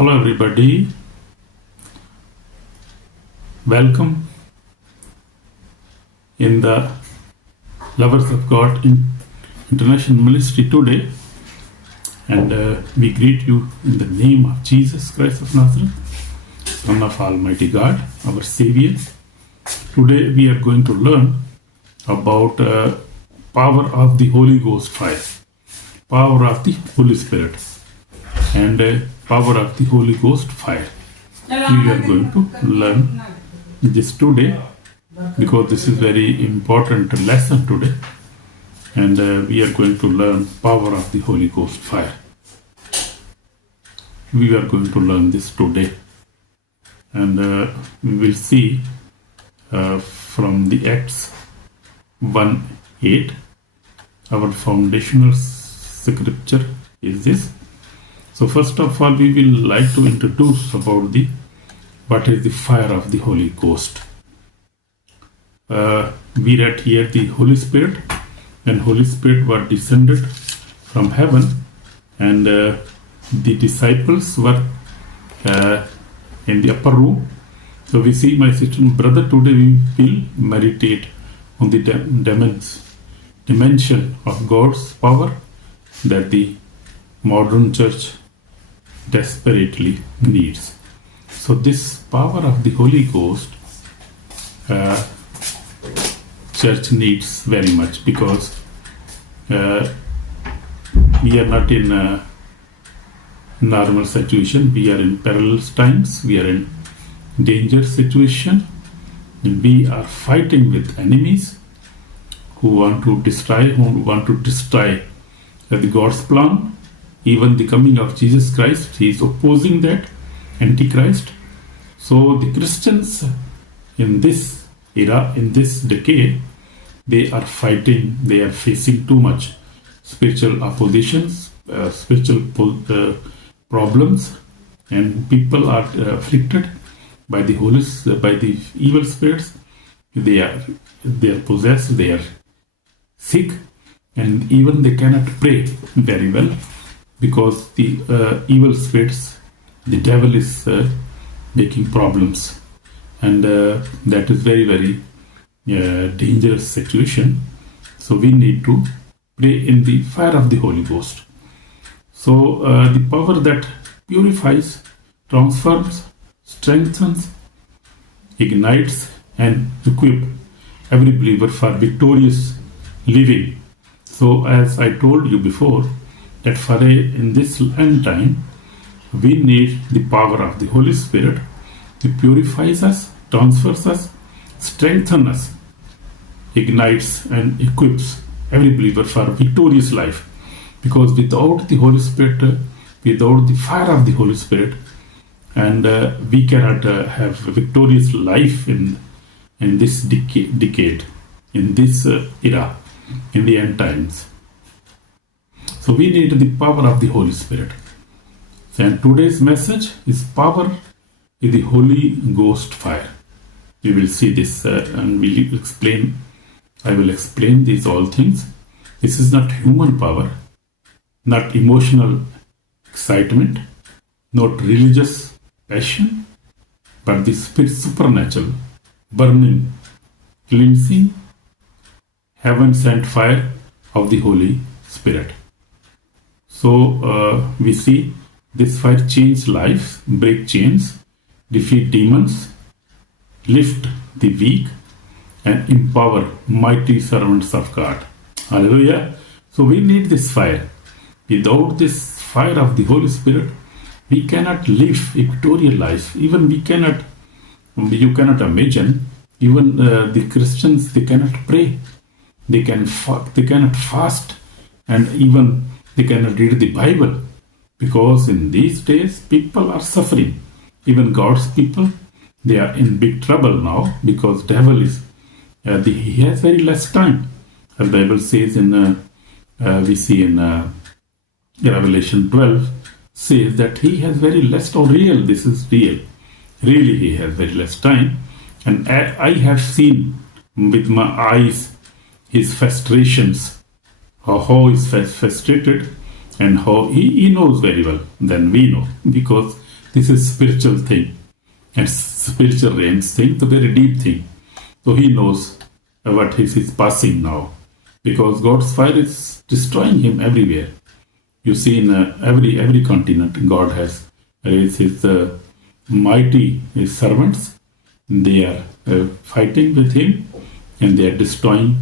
Hello everybody, welcome in the Lovers of God International Ministry today, and we greet you in the name of Jesus Christ of Nazareth, Son of Almighty God, our Savior. Today we are going to learn about power of the Holy Ghost fire, power of the Holy Spirit, and power of the Holy Ghost fire. We are going to learn this today because this is very important lesson today, and we are going to learn power of the Holy Ghost fire. We are going to learn this today, and we will see from the Acts 1:8. Our foundational scripture is this. So first of all, we will like to introduce about what is the fire of the Holy Ghost. We read here the Holy Spirit, and Holy Spirit was descended from heaven, and the disciples were in the upper room. So we see, my sister and brother, today we will meditate on the dimension of God's power that the modern church desperately needs. So this power of the Holy Ghost church needs very much, because we are not in a normal situation. We are in perilous times. We are in danger situation. We are fighting with enemies who want to destroy the God's plan. Even the coming of Jesus Christ, he is opposing that, Antichrist. So the Christians in this era, in this decade, they are fighting, they are facing too much spiritual oppositions, spiritual problems, and people are afflicted by the evil spirits. They are possessed, they are sick, and even they cannot pray very well, because the evil spirits, the devil is making problems, and that is very, very dangerous situation. So we need to pray in the fire of the Holy Ghost. So the power that purifies, transforms, strengthens, ignites, and equips every believer for victorious living. So as I told you before, that in this end time, we need the power of the Holy Spirit to purifies us, transfers us, strengthens us, ignites and equips every believer for victorious life. Because without the Holy Spirit, without the fire of the Holy Spirit, and we cannot have a victorious life in this decade, in this era, in the end times. So we need the power of the Holy Spirit. And today's message is power in the Holy Ghost fire. We will see this, and I will explain these all things. This is not human power, not emotional excitement, not religious passion, but the supernatural, burning, cleansing, heaven-sent fire of the Holy Spirit. So we see this fire change lives, break chains, defeat demons, lift the weak, and empower mighty servants of God. Hallelujah. So we need this fire. Without this fire of the Holy Spirit, we cannot live a victorious life. Even you cannot imagine, even the Christians, they cannot pray. They cannot fast, and even they cannot read the Bible, because in these days people are suffering. Even God's people, they are in big trouble now, because devil is he has very less time. The Bible says we see in Revelation 12 says that he has very less, or real. This is real. Really, he has very less time, and I have seen with my eyes his frustrations, how he's frustrated, and how he knows very well than we know, because This is spiritual thing and spiritual realms thing, the very deep thing. So he knows what is passing now, because God's fire is destroying him everywhere. You see, in every continent, God has raised his mighty his servants. They are fighting with him, and they are destroying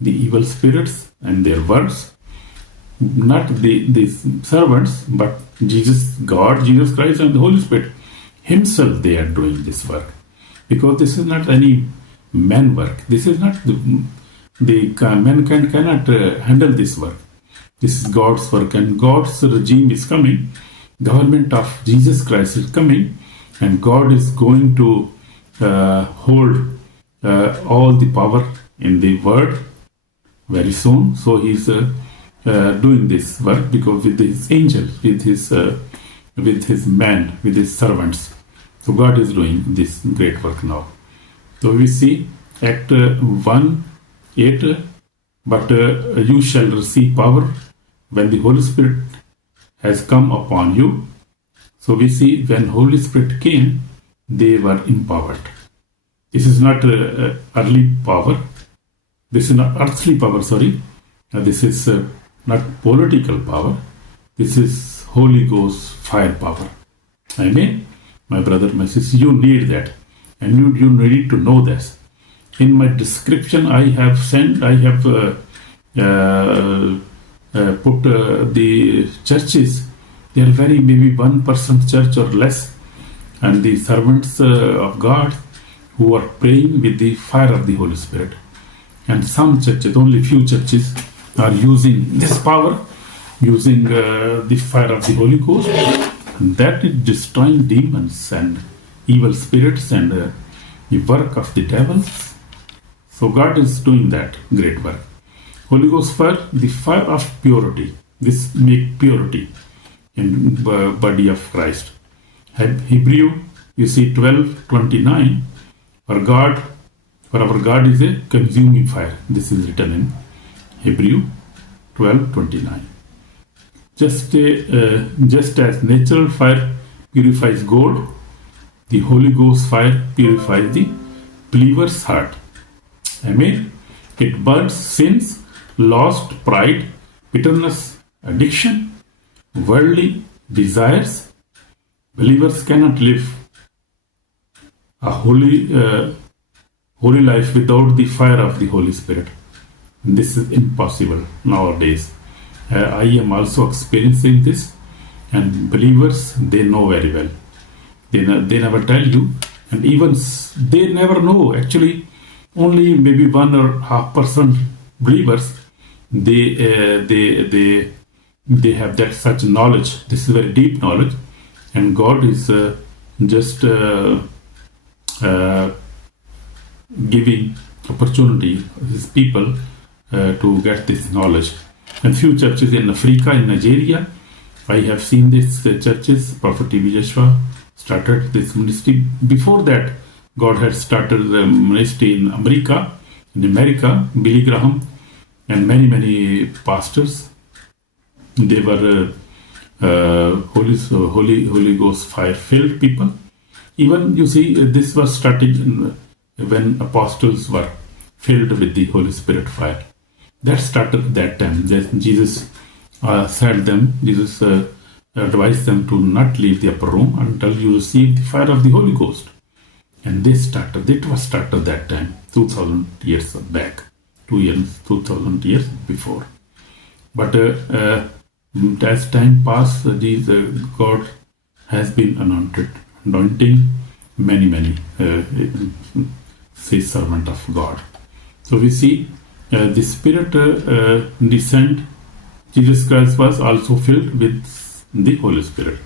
the evil spirits and their works. Not these servants, but Jesus, God, Jesus Christ, and the Holy Spirit himself, they are doing this work. Because this is not any man work. This is not man cannot handle this work. This is God's work, and God's regime is coming. Government of Jesus Christ is coming, and God is going to hold all the power in the world very soon. So he's doing this work, because with his angels, with his men, with his servants. So God is doing this great work now. So we see Act 1:8, but you shall receive power when the Holy Spirit has come upon you. So we see when Holy Spirit came, they were empowered. This is not earthly power. This is not earthly power, sorry. This is not political power. This is Holy Ghost fire power. Amen. My brother, my sister, you need that. And you need to know this. In my description, I have put the churches. They are very maybe 1% church or less, and the servants of God who are praying with the fire of the Holy Spirit. And some churches, only few churches, are using this power, using the fire of the Holy Ghost. And that is destroying demons and evil spirits and the work of the devils. So God is doing that great work. Holy Ghost fire, the fire of purity. This make purity in body of Christ. Hebrew, you see 12:29. For our God is a consuming fire. This is written in Hebrew 12:29. Just as natural fire purifies gold, the Holy Ghost fire purifies the believer's heart. Amen. It burns sins, lost pride, bitterness, addiction, worldly desires. Believers cannot live a holy life without the fire of the Holy Spirit. This is impossible nowadays. I am also experiencing this, and believers, they know very well. They never tell you, and even they never know. Actually, only maybe 1.5% believers they have that such knowledge. This is very deep knowledge, and God is just giving opportunity to His people to get this knowledge. And few churches in Africa, in Nigeria, I have seen these churches. Prophet T.B. Joshua started this ministry. Before that, God had started the ministry in America, Billy Graham, and many pastors. They were Holy Ghost fire filled people. Even you see, this was starting when apostles were filled with the Holy Spirit fire. That started that time. Jesus advised them to not leave the upper room until you receive the fire of the Holy Ghost. And it was started that time, 2000 years back, 2000 years before. But as time passed, God has been anointing many say servant of God. So we see the Spirit descent. Jesus Christ was also filled with the Holy Spirit.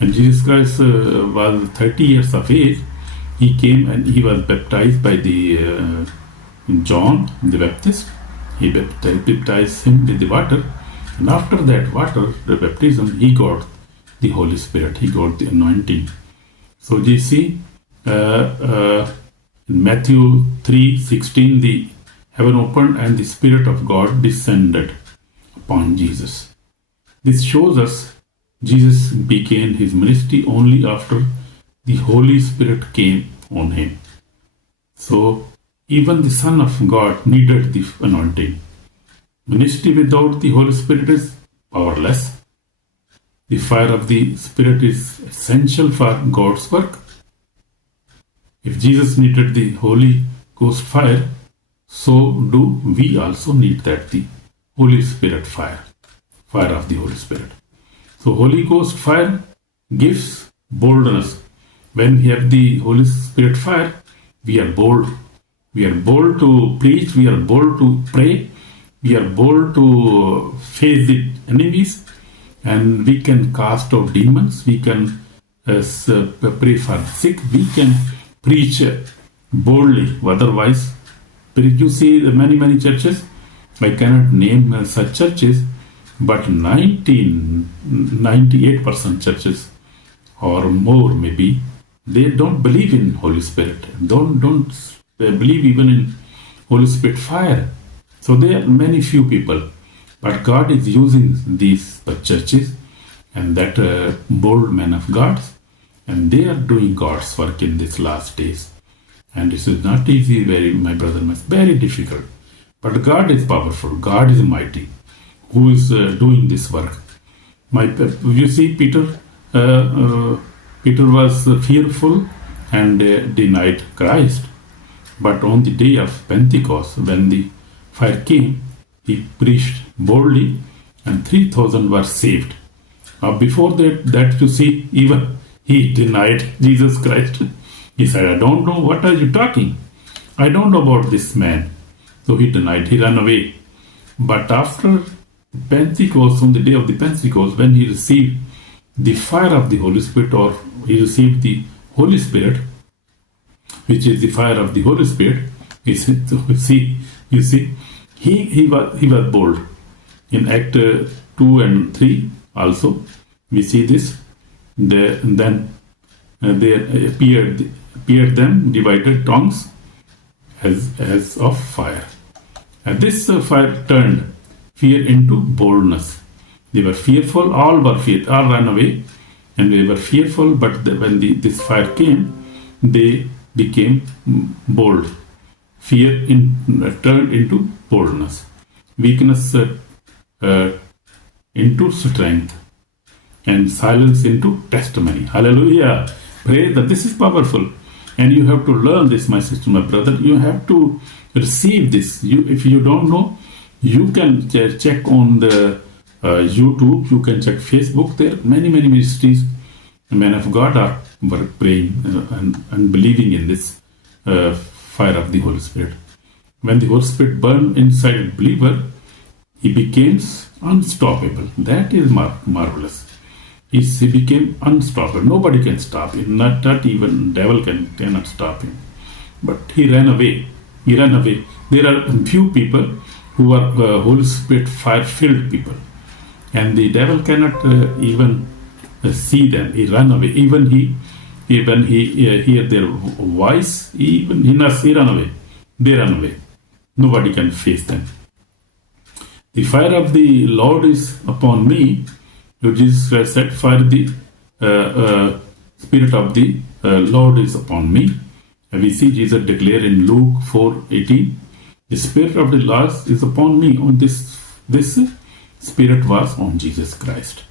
And Jesus Christ was 30 years of age. He came and he was baptized by the John the Baptist. He baptized him with the water. And after that water, the baptism, he got the Holy Spirit. He got the anointing. So you see, in Matthew 3:16, the heaven opened and the Spirit of God descended upon Jesus. This shows us Jesus began his ministry only after the Holy Spirit came on him. So even the Son of God needed the anointing. Ministry without the Holy Spirit is powerless. The fire of the Spirit is essential for God's work. If Jesus needed the Holy Ghost fire, so do we also need that, the Holy Spirit fire of the Holy Spirit. So Holy Ghost fire gives boldness. When we have the Holy Spirit fire, we are bold. We are bold to preach, we are bold to pray, we are bold to face the enemies, and we can cast out demons, we can pray for the sick, we can preach boldly. Otherwise, you see many churches, I cannot name such churches, but 98% churches or more maybe, they don't believe in Holy Spirit, don't believe even in Holy Spirit fire. So there are many few people, but God is using these churches and that bold men of God, and they are doing God's work in these last days. And this is not easy, my brother, very difficult. But God is powerful, God is mighty, who is doing this work. You see, Peter was fearful and denied Christ. But on the day of Pentecost, when the fire came, he preached boldly and 3,000 were saved. Before that, you see, even he denied Jesus Christ. He said, I don't know, what are you talking? I don't know about this man. So he denied, he ran away. But after Pentecost, on the day of the Pentecost, when he received the fire of the Holy Spirit, or he received the Holy Spirit, which is the fire of the Holy Spirit, you see, he was bold. In Act 2 and 3 also, we see this. Then there appeared them divided tongues as of fire. And this fire turned fear into boldness. They were fearful, all ran away, and they were fearful, but when this fire came, they became bold. Fear turned into boldness. Weakness into strength. And silence into testimony. Hallelujah. Pray that this is powerful. And you have to learn this, my sister, my brother. You have to receive this. If you don't know, you can check on the YouTube, you can check Facebook. There are many ministries. The men of God were praying and believing in this fire of the Holy Spirit. When the Holy Spirit burned inside a believer, he became unstoppable. That is marvelous. He became unstoppable. Nobody can stop him. Not even devil cannot stop him. But he ran away. There are few people who are Holy Spirit fire-filled people. And the devil cannot even see them. He ran away. Even he hear their voice, he ran away. They ran away. Nobody can face them. The fire of the Lord is upon me. Jesus Christ said, fire the Spirit of the Lord is upon me. And we see Jesus declare in Luke 4:18, the Spirit of the Lord is upon me. On this Spirit was on Jesus Christ,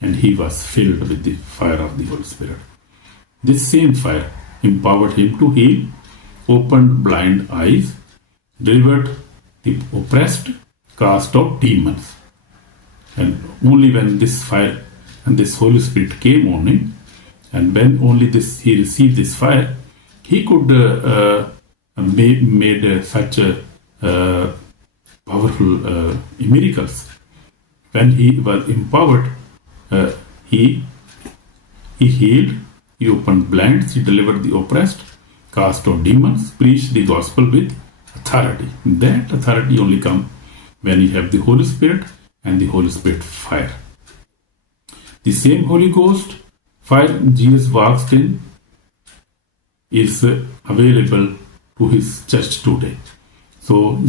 and he was filled with the fire of the Holy Spirit. This same fire empowered him to heal, opened blind eyes, delivered the oppressed, cast out demons. And only when this fire and this Holy Spirit came on him, and when only he received this fire, he could made such powerful miracles. When he was empowered, he healed, he opened blinds, he delivered the oppressed, cast out demons, preached the gospel with authority. That authority only comes when you have the Holy Spirit and the Holy Spirit fire. The same Holy Ghost fire Jesus walks in is available to his church today. So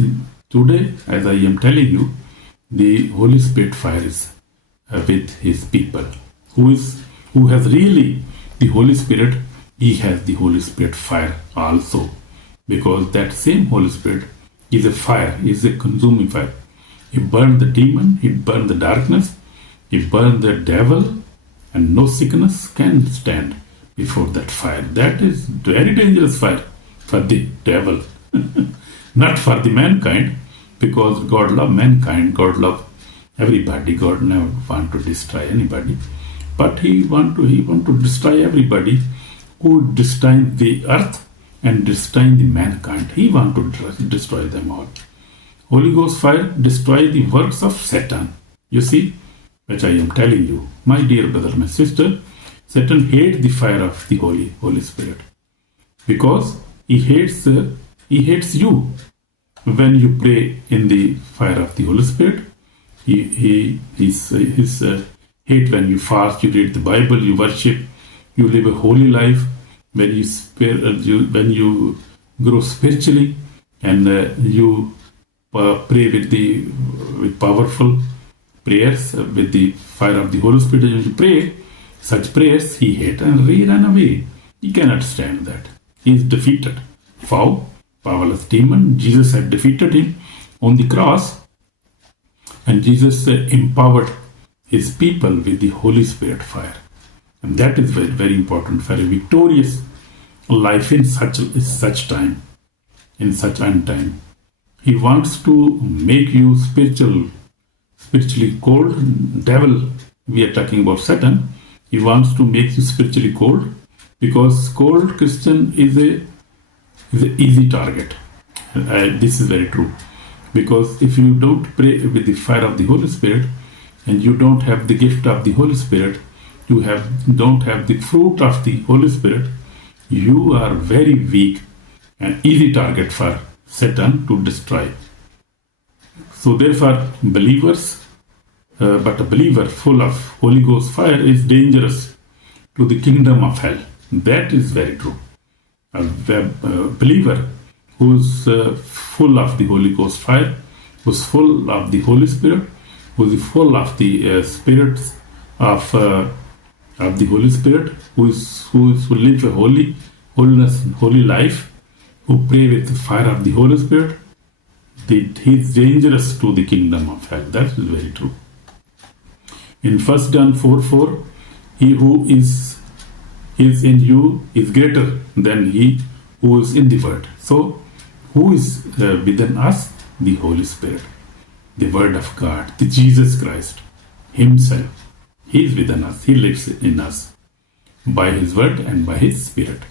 today, as I am telling you, the Holy Spirit fire is with his people. who has really the Holy Spirit, he has the Holy Spirit fire also. Because that same Holy Spirit is a fire, is a consuming fire. He burned the demon, he burned the darkness, he burned the devil, and no sickness can stand before that fire. That is very dangerous fire for the devil, not for the mankind, because God loves mankind, God loves everybody. God never want to destroy anybody, but He want to destroy everybody who destroy the earth and destroy the mankind. He want to destroy them all. Holy Ghost fire destroy the works of Satan. You see, which I am telling you, my dear brother, my sister, Satan hates the fire of the Holy Spirit, because he hates you. When you pray in the fire of the Holy Spirit, his hate when you fast, you read the Bible, you worship, you live a holy life. When you grow spiritually, and you pray with powerful prayers, with the fire of the Holy Spirit, and you pray such prayers, he hates and he run away. He cannot stand that. He is defeated. Foul, powerless demon. Jesus had defeated him on the cross, and Jesus empowered his people with the Holy Spirit fire. And that is very, very important for a victorious life in such time, in such end time. He wants to make you spiritually cold. Devil, we are talking about Satan. He wants to make you spiritually cold, because cold Christian is an easy target. This is very true, because if you don't pray with the fire of the Holy Spirit, and you don't have the gift of the Holy Spirit, you don't have the fruit of the Holy Spirit, you are very weak and easy target for Satan to destroy. So therefore, but a believer full of Holy Ghost fire is dangerous to the kingdom of hell. That is very true. A believer who's full of the Holy Ghost fire, who's full of the Holy Spirit, who's full of the spirits of the Holy Spirit, who live a holiness, holy life, who pray with the fire of the Holy Spirit, he is dangerous to the kingdom of hell. That is very true. In 1 John 4:4, he who is in you is greater than he who is in the world. So, who is within us? The Holy Spirit, the Word of God, the Jesus Christ Himself. He is within us. He lives in us by His Word and by His Spirit.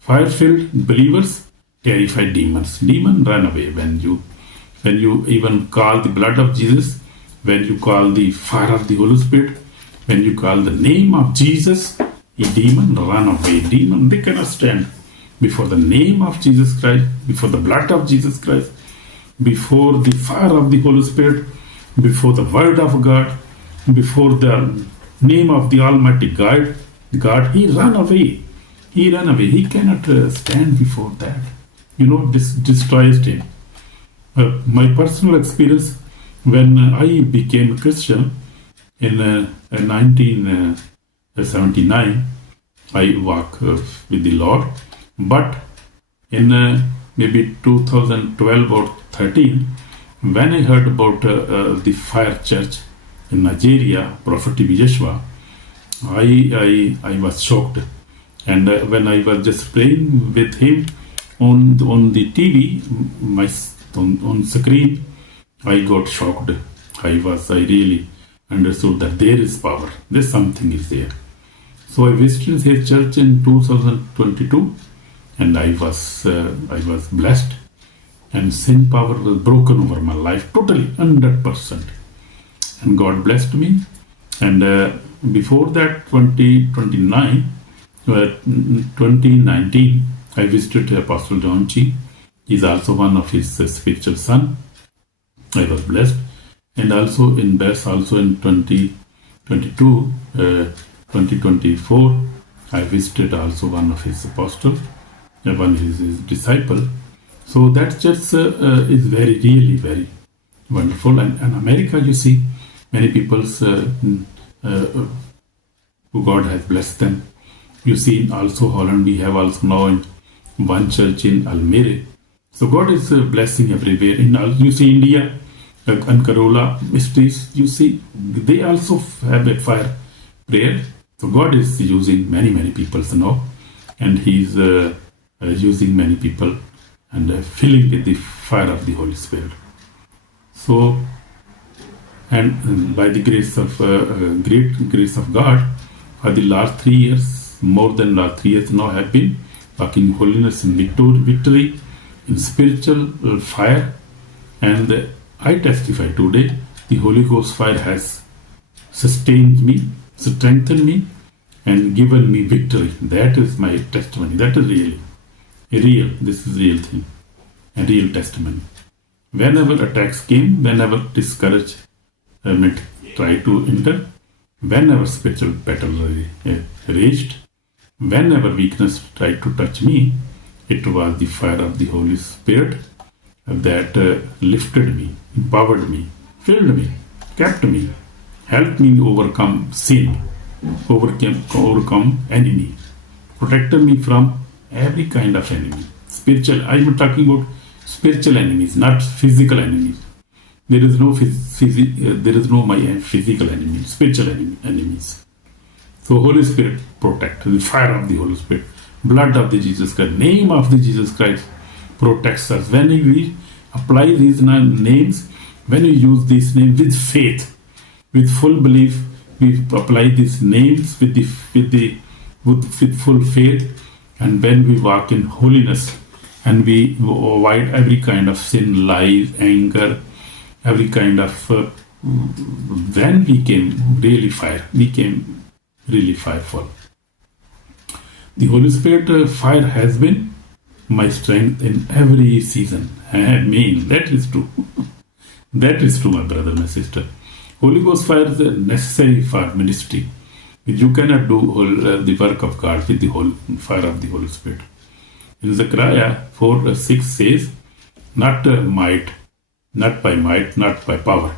Fire-filled believers terrify demons. Demons run away when you even call the blood of Jesus, when you call the fire of the Holy Spirit, when you call the name of Jesus, a demon run away. Demon, they cannot stand before the name of Jesus Christ, before the blood of Jesus Christ, before the fire of the Holy Spirit, before the Word of God, before the name of the Almighty God, He run away. He ran away. He cannot stand before that. This destroys him. My personal experience, when I became a Christian in 1979, I walked with the Lord. But in maybe 2012 or 13, when I heard about the Fire Church in Nigeria, Prophet Yeshua, I was shocked. And when I was just praying with him on the TV, on screen, I got shocked. I really understood that there is power. There's something is there. So I visited his church in 2022, and I was blessed, and sin power was broken over my life totally, 100%. And God blessed me. And before that, 2019, I visited Apostle John Chi. He's also one of his spiritual son. I was blessed. And also in 2024, I visited also one of his apostles, one of his disciple. So that church is really very wonderful. And in America, you see, Many people's who God has blessed them. You see, in also Holland, we have also now in one church in Almere. So God is blessing everywhere. You see India, and Karola mysteries, you see, they also have a fire prayer. So God is using many people now, and He's using many people and filling with the fire of the Holy Spirit. So, and by the grace of great grace of God, for the last 3 years, more than last 3 years now, have been walking in holiness and victory in spiritual fire. And I testify today, the Holy Ghost fire has sustained me, strengthened me, and given me victory. That is my testimony. That is real. This is real thing, a real testimony. Whenever attacks came, whenever discouragement tried to enter, whenever spiritual battle raged, whenever weakness tried to touch me, it was the fire of the Holy Spirit that lifted me, empowered me, filled me, kept me, helped me overcome sin, overcome enemy, protected me from every kind of enemy. Spiritual, I'm talking about spiritual enemies, not physical enemies. There is no my physical enemy, spiritual enemies. So Holy Spirit protect, the fire of the Holy Spirit, blood of the Jesus Christ, name of the Jesus Christ protects us. When we apply these names, when we use these names with faith, with full belief, we apply these names with full faith, and when we walk in holiness, and we avoid every kind of sin, lies, anger, every kind of when we came really fireful. The Holy Spirit fire has been my strength in every season. Amen. That is true. That is true, my brother, my sister. Holy Ghost fire is necessary for ministry. You cannot do the work of God with the whole fire of the Holy Spirit. In Zechariah 4:6 says, not by might, not by power,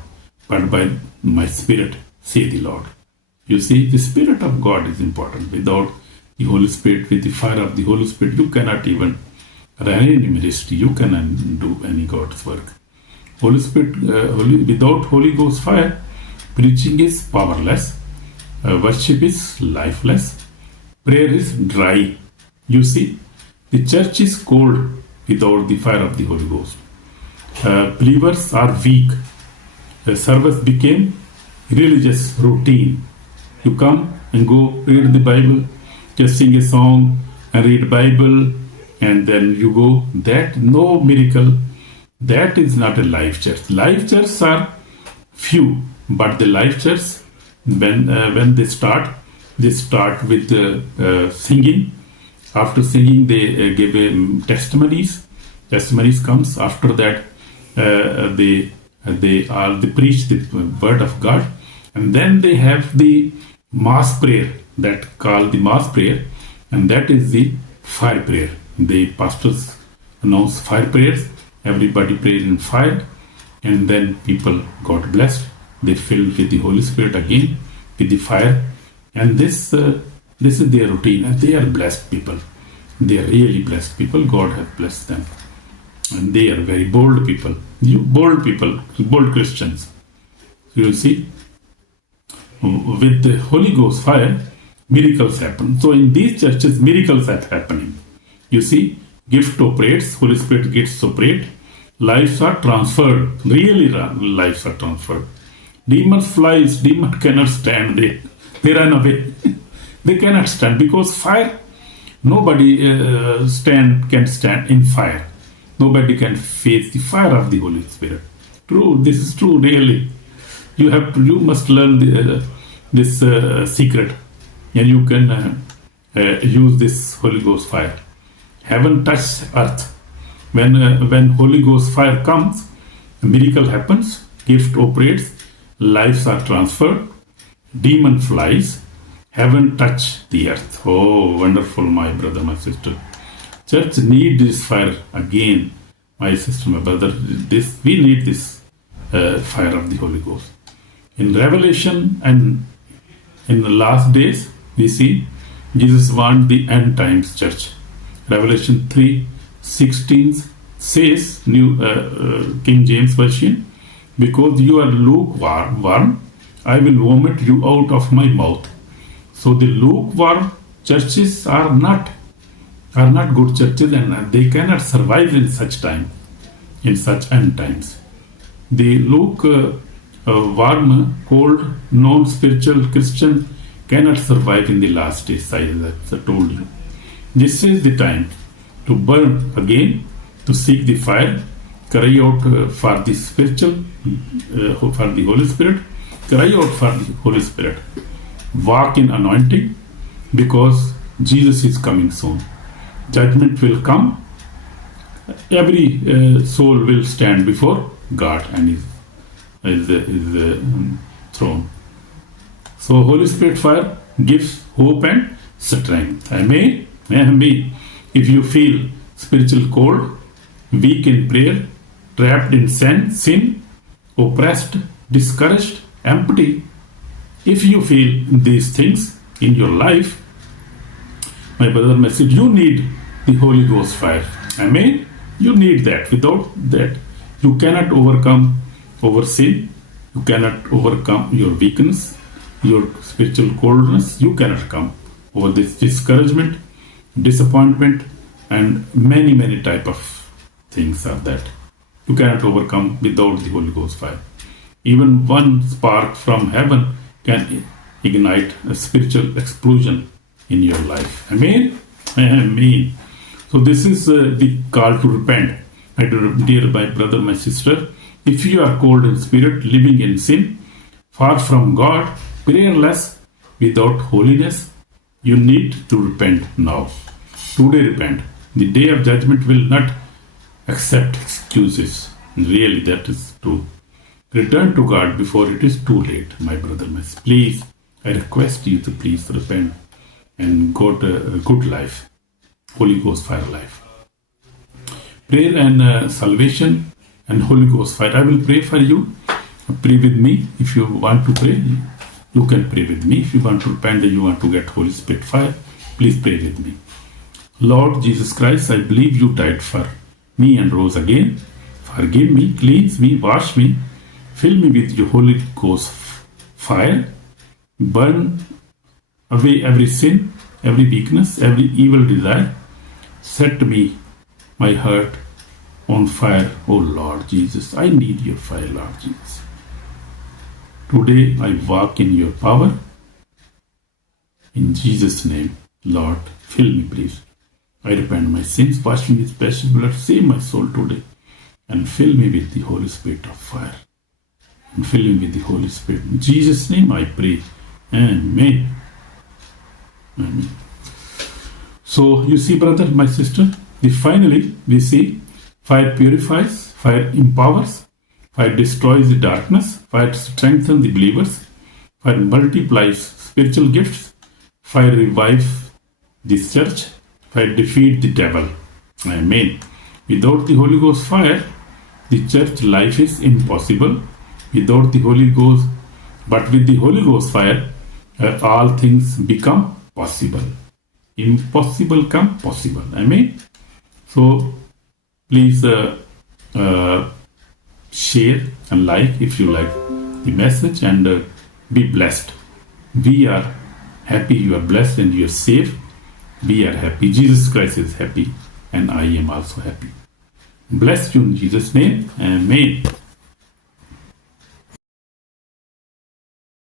but by my spirit, say the Lord. You see, the Spirit of God is important. Without the Holy Spirit, with the fire of the Holy Spirit, you cannot even run any ministry, you cannot do any God's work. Holy Spirit, without Holy Ghost fire, preaching is powerless, worship is lifeless, prayer is dry. You see, the church is cold without the fire of the Holy Ghost. Believers are weak. Service became religious routine. You come and go read the Bible, just sing a song and read Bible, and then you go. That no miracle. That is not a life church. Life churches are few, but the life church, when they start with singing. After singing, they give testimonies. Testimonies comes after that. They preach the word of God, and then they have the mass prayer, that called the mass prayer, and that is the fire prayer. The pastors announce fire prayers. Everybody prays in fire, and then people got blessed. They filled with the Holy Spirit again, with the fire, and this is their routine, and they are blessed people. They are really blessed people. God has blessed them, and they are very bold people. Bold people, bold Christians. You see, with the Holy Ghost fire, miracles happen. So in these churches, miracles are happening. You see, gift operates, Holy Spirit gifts operate, lives are transferred, really lives are transferred. Demons flies, demons cannot stand, they run away. They cannot stand because fire, nobody can stand in fire. Nobody can face the fire of the Holy Spirit. True, this is true, really. You must learn this secret, and you can use this Holy Ghost fire. Heaven touches earth. When Holy Ghost fire comes, a miracle happens, gift operates, lives are transferred, demon flies, heaven touch the earth. Oh, wonderful, my brother, my sister. Church need this fire again, my sister, my brother. We need this fire of the Holy Ghost. In Revelation and in the last days, we see Jesus warned the end times church. Revelation 3:16 says, New King James Version, because you are lukewarm, I will vomit you out of my mouth. So the lukewarm churches are not good churches, and they cannot survive in such time, in such end times. The lukewarm, cold, non-spiritual Christian cannot survive in the last days, as I told you. This is the time to burn again, to seek the fire, cry out for the spiritual, for the Holy Spirit, cry out for the Holy Spirit. Walk in anointing, because Jesus is coming soon. Judgment will come. Every soul will stand before God and his throne. So Holy Spirit fire gives hope and strength. Amen. Amen. If you feel spiritual cold, weak in prayer, trapped in sin, oppressed, discouraged, empty, if you feel these things in your life, my brother, my sister, you need the Holy Ghost fire. Amen. You need that. Without that, you cannot overcome over sin. You cannot overcome your weakness, your spiritual coldness. You cannot come over this discouragement, disappointment, and many type of things are that you cannot overcome without the Holy Ghost fire. Even one spark from heaven can ignite a spiritual explosion in your life. Amen. Amen. So this is the call to repent. My dear my brother, my sister, if you are cold in spirit, living in sin, far from God, prayerless, without holiness, you need to repent now. Today repent. The day of judgment will not accept excuses. Really, that is true. Return to God before it is too late, my brother, my sister. Please, I request you to please repent and go to a good life, Holy Ghost fire life. Prayer and salvation and Holy Ghost fire. I will pray for you. Pray with me. If you want to pray, you can pray with me. If you want to repent and you want to get Holy Spirit fire, please pray with me. Lord Jesus Christ, I believe you died for me and rose again. Forgive me, cleanse me, wash me, fill me with your Holy Ghost fire. Burn away every sin, every weakness, every evil desire. Set me, my heart, on fire, oh Lord Jesus. I need your fire, Lord Jesus. Today I walk in your power. In Jesus' name, Lord, fill me, please. I repent my sins, wash me with precious blood, save my soul today, and fill me with the Holy Spirit of fire. And fill me with the Holy Spirit. In Jesus' name I pray. Amen. Amen. So you see, brother, my sister, finally we see fire purifies, fire empowers, fire destroys the darkness, fire strengthens the believers, fire multiplies spiritual gifts, fire revives the church, fire defeats the devil. Amen. Without the Holy Ghost fire, the church life is impossible. Without the Holy Ghost, but with the Holy Ghost fire, all things become possible. Impossible come possible. Amen. So please share and like if you like the message, and be blessed. We are happy you are blessed and you are safe. We are happy. Jesus Christ is happy, and I am also happy. Bless you in Jesus' name. Amen.